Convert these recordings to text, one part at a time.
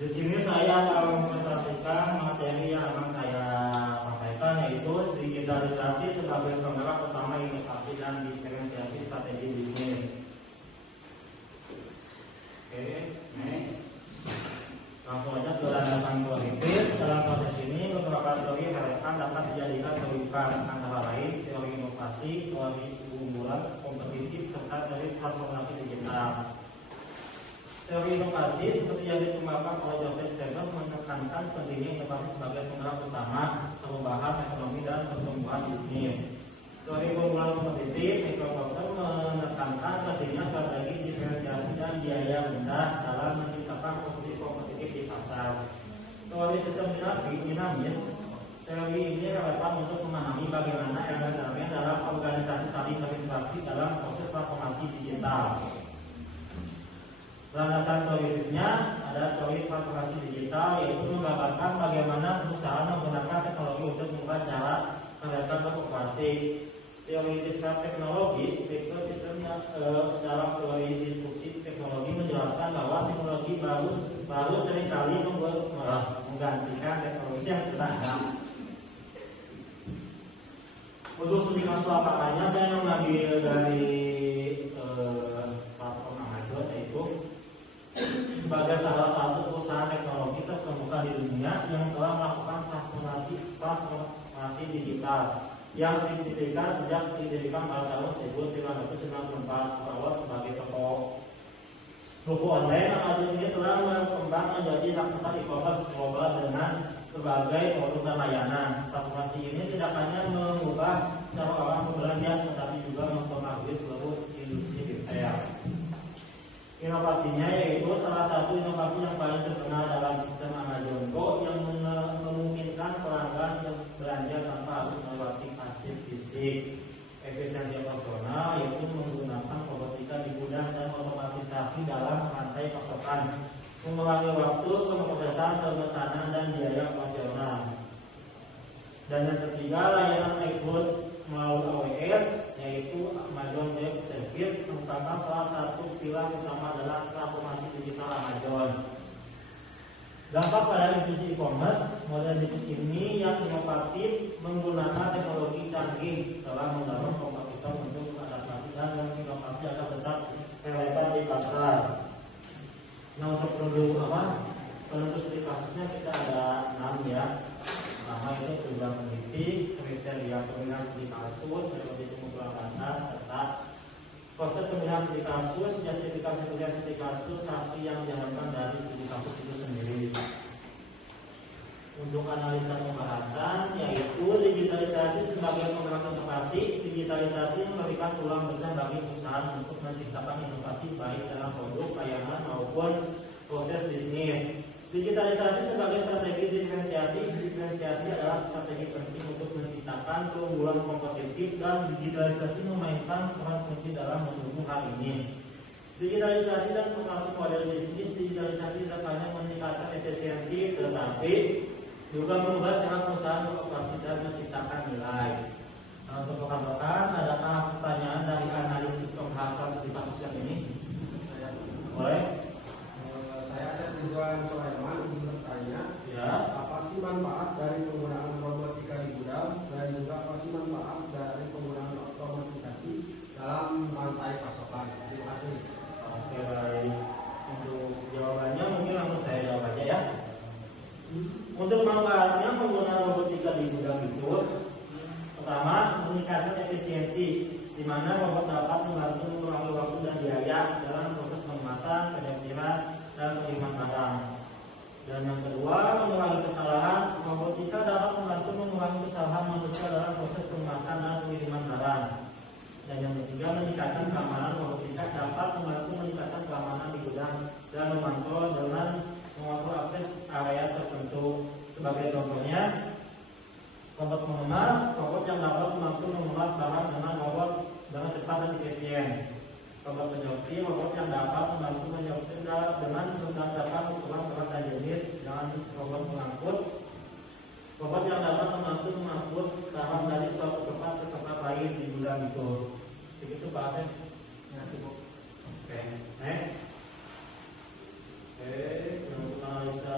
Di sini saya akan mengintegrasikan materi yang akan saya sampaikan, yaitu digitalisasi sebagai penggerak utama inovasi dan diferensiasi strategi bisnis. Oke, next. Langsung aja ke landasan teoritis. Dalam proses ini beberapa teori relevan dapat dijadikan rujukan, antara lain teori inovasi, teori keunggulan kompetitif, serta teori transformasi digital. Teori inovasi seperti yang dikembangkan oleh Joseph Taylor menekankan pentingnya inovasi sebagai penggerak utama perubahan ekonomi dan pertumbuhan bisnis. Teori keunggulan kompetitif menekankan pentingnya strategi diferensiasi dan biaya rendah dalam menciptakan posisi kompetitif di pasar. Teori sistem dinamis, teori ini relevan untuk memahami bagaimana elemen-elemen dalam organisasi saling berinteraksi dalam proses transformasi digital. Landasan teorisnya ada teori transformasi digital, yaitu menggambarkan bagaimana perusahaan menggunakan teknologi untuk mengubah cara mereka beroperasi. Teori disruptif teknologi, dalam teori disrupsi teknologi menjelaskan bahwa teknologi baru seringkali menggantikan teknologi yang sudah ada. Untuk studi kasus lapangannya saya mengambil dari platform Amazon, yaitu sebagai salah satu perusahaan teknologi terkemuka di dunia yang telah melakukan transformasi digital yang signifikan sejak didirikan pada tahun 1994 awal sebagai toko online. Amazon ini telah berkembang menjadi raksasa e-commerce global dengan berbagai produk dan layanan. Transformasi ini tidak hanya mengubah cara orang berbelanja, tetapi juga mempengaruhi seluruh industri retail. Inovasinya yaitu salah satu inovasi yang paling terkenal dalam sistem Amazon Go yang memungkinkan pelanggan belanja tanpa harus melewati kasir fisik. Efisiensi operasional yaitu menggunakan robotika di gudang dan otomatisasi dalam rantai pasokan, mengurangi waktu kemudahan pemesanan dan biaya operasional. Dan yang ketiga, layanan iCloud melalui AWS, yaitu Amazon Web Service, merupakan salah satu pilar utama dalam transformasi digital Amazon. Dampak pada industri e-commerce, model bisnis ini yang inovatif menggunakan teknologi canggih setelah mendorong kompetitor untuk adaptasi dan inovasi agar tetap relevan di pasar. Nah, untuk penentu studi kasusnya kita ada 6 ya. Pertama itu program peneliti, kriteria pemilihan studi kasus, metode pengumpulan data, serta proses pemilihan studi kasus, justifikasi pemilihan studi kasus, saksi yang diharapkan dari studi kasus itu sendiri. Untuk analisa pembahasan, yaitu digitalisasi sebagai penggerak inovasi. Digitalisasi memberikan peluang besar bagi perusahaan untuk menciptakan inovasi baik dalam produk, layanan maupun proses bisnis. Digitalisasi sebagai strategi diferensiasi. Diferensiasi adalah strategi penting untuk menciptakan keunggulan kompetitif, dan digitalisasi memainkan peran kunci dalam mendukung hal ini. Digitalisasi dan transformasi model bisnis. Digitalisasi tidak hanya meningkatkan efisiensi, tetapi juga mengubah cara perusahaan beroperasi dan menciptakan nilai. Nah, untuk rekan-rekan, adakah pertanyaan dari analisis pembahasan di kasus yang ini? Boleh? Saya Ridwan Sulaiman ingin bertanya, Ya. apa sih manfaat dari penggunaan robotika di gudang, dan juga apa sih manfaat dari penggunaan otomatisasi dalam rantai pasokan? Terima kasih. Oke, baik. Untuk jawabannya mungkin langsung saya jawab aja ya. Untuk manfaatnya penggunaan robotika di gudang itu, pertama, meningkatkan efisiensi, di mana robot dapat membantu mengurangi waktu dan biaya dalam proses pengemasan, penyortiran, dan pengiriman barang. Dan yang kedua, mengurangi kesalahan. Robotika dapat membantu mengurangi kesalahan manusia dalam proses pengemasan dan pengiriman barang. Dan yang ketiga, meningkatkan keamanan. Robotika dapat membantu meningkatkan keamanan di gudang dan mengontrol akses area tertentu. Sebagai contohnya, robot mengemas, robot yang dapat membantu mengemas barang dengan cepat dan efisien. Robot penyortir, robot yang dapat membantu menyortir dengan berdasarkan ukuran berat dan jenis. Dan robot pengangkut, robot yang dapat membantu mengangkut barang dari suatu tempat ke tempat lain di gudang itu. Begitu Pak Asep. Ya, cukup. Oke, next. Oke, untuk analisa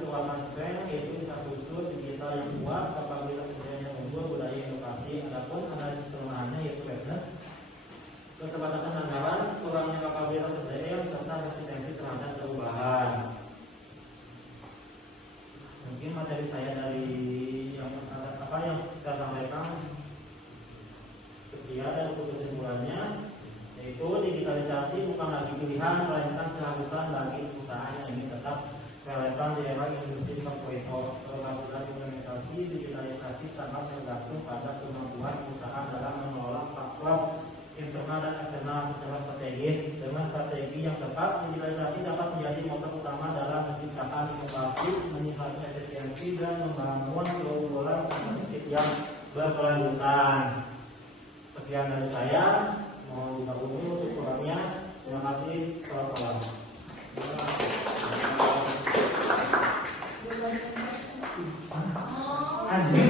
keuangan strength yaitu infrastruktur digital yang kuat, kapabilitas sdm yang unggul, budaya inovasi. Adapun analisis kelemahannya yaitu weakness, keterbatasan anggaran, kurangnya kapabilitas sdm serta resistensi terhadap perubahan. Mungkin materi saya dari yang saya sampaikan sekian, dan untuk kesimpulannya yaitu digitalisasi bukan lagi pilihan melainkan keharusan bagi perusahaan yang ingin tetap relevan di era industri 4.0. Keberhasilan implementasi digitalisasi sangat tergantung pada kemampuan perusahaan dalam mengelola faktor internal dan eksternal secara strategis. Dengan strategi yang tepat, digitalisasi dapat menjadi motor utama dalam menciptakan inovasi, meningkatkan efisiensi, dan membangun keunggulan kompetitif yang berkelanjutan. Sekian dari saya. Mohon dimaklumi untuk kurangnya. Terima kasih. Selamat malam. Anjing.